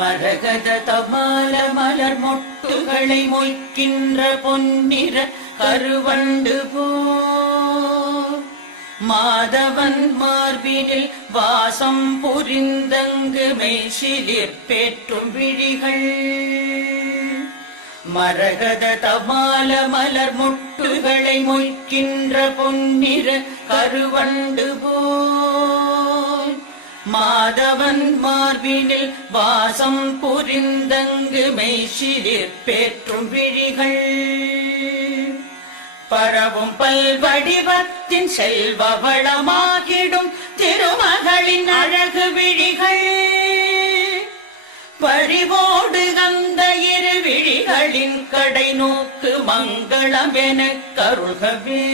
மரகத தபால மலர் மொட்டுகளை மொய்க்கின்ற பொன்னிற கருவண்டு போ மாதவன் மார்பினில் வாசம் புரிந்தங்கு மெய்சிலிற் பேற்றும் விழிகள் மரகத தபால மலர் மொட்டுகளை மொய்க்கின்ற பொன்னிற கருவண்டு போல் மாதவன் மார்பினில் வாசம் புரிந்தங்கு மெய்சிலிற் பேற்றும் விழிகள் பரவும் பல்வடிவத்தின் செல்வ வளமாகிடும் திருமகளின் அழகு விழிகள் பறிவோடு அந்த இரு விழிகளின் கடை நோக்கு மங்களம் எனக் கருள்கவே.